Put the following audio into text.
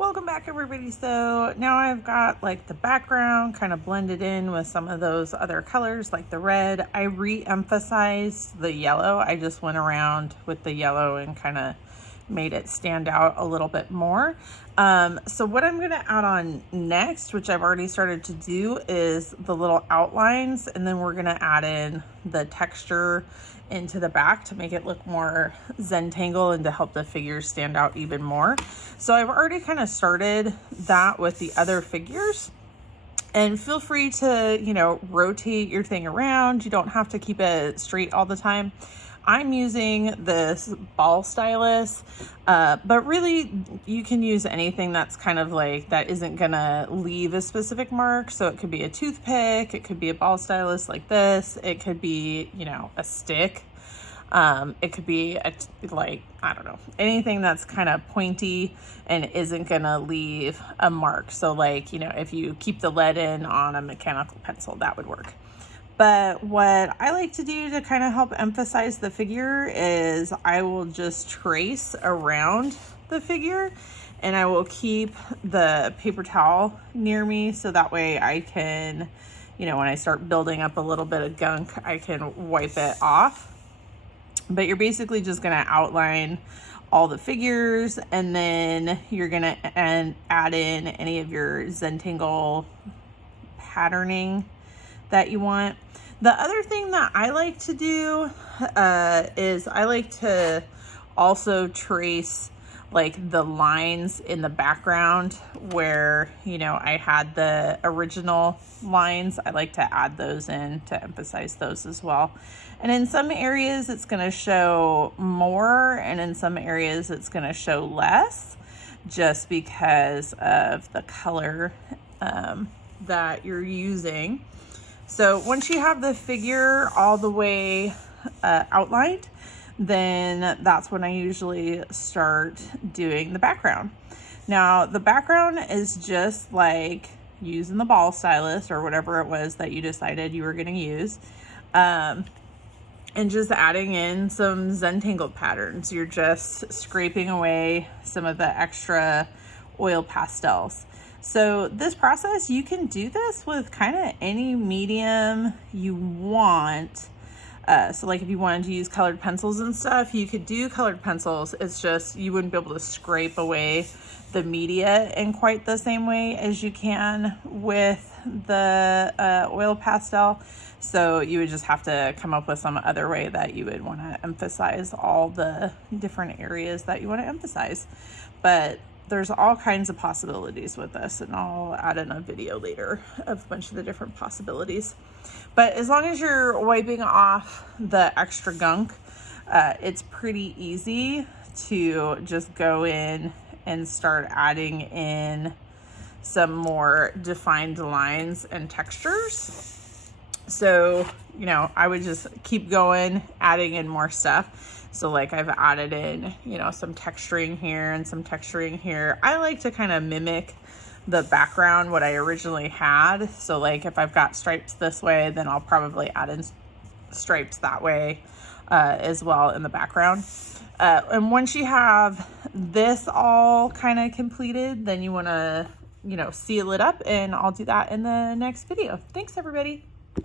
Welcome back, everybody. So now I've got like the background kind of blended in with some of those other colors like the red. I re-emphasized the yellow. I just went around with the yellow and kind of made it stand out a little bit more. So what I'm going to add on next, which I've already started to do, is the little outlines, and then we're going to add in the texture into the back to make it look more Zentangle and to help the figures stand out even more. So I've already kind of started that with the other figures, and feel free to, rotate your thing around. You don't have to keep it straight all the time. I'm using this ball stylus, but really you can use anything that's kind of like, that isn't gonna leave a specific mark. So it could be a toothpick, it could be a ball stylus like this, it could be, a stick. It could be I don't know, anything that's kind of pointy and isn't gonna leave a mark. So if you keep the lead in on a mechanical pencil, that would work. But what I like to do to kind of help emphasize the figure is I will just trace around the figure, and I will keep the paper towel near me so that way I can, when I start building up a little bit of gunk, I can wipe it off. But you're basically just going to outline all the figures, and then you're going to add in any of your Zentangle patterning that you want. The other thing that I like to do is I like to also trace the lines in the background where, I had the original lines. I like to add those in to emphasize those as well. And in some areas it's going to show more, and in some areas it's going to show less, just because of the color that you're using. So once you have the figure all the way outlined, then that's when I usually start doing the background. Now, the background is just like using the ball stylus or whatever it was that you decided you were going to use, and just adding in some Zentangle patterns. You're just scraping away some of the extra oil pastels. So this process, you can do this with kind of any medium you want. So if you wanted to use colored pencils and stuff, you could do colored pencils. It's just you wouldn't be able to scrape away the media in quite the same way as you can with the oil pastel. So you would just have to come up with some other way that you would want to emphasize all the different areas that you want to emphasize. But there's all kinds of possibilities with this, and I'll add in a video later of a bunch of the different possibilities. But as long as you're wiping off the extra gunk, it's pretty easy to just go in and start adding in some more defined lines and textures. So, I would just keep going, adding in more stuff. So I've added in, some texturing here and some texturing here. I like to kind of mimic the background, what I originally had. So if I've got stripes this way, then I'll probably add in stripes that way as well in the background. And once you have this all kind of completed, then you want to, seal it up, and I'll do that in the next video. Thanks, everybody.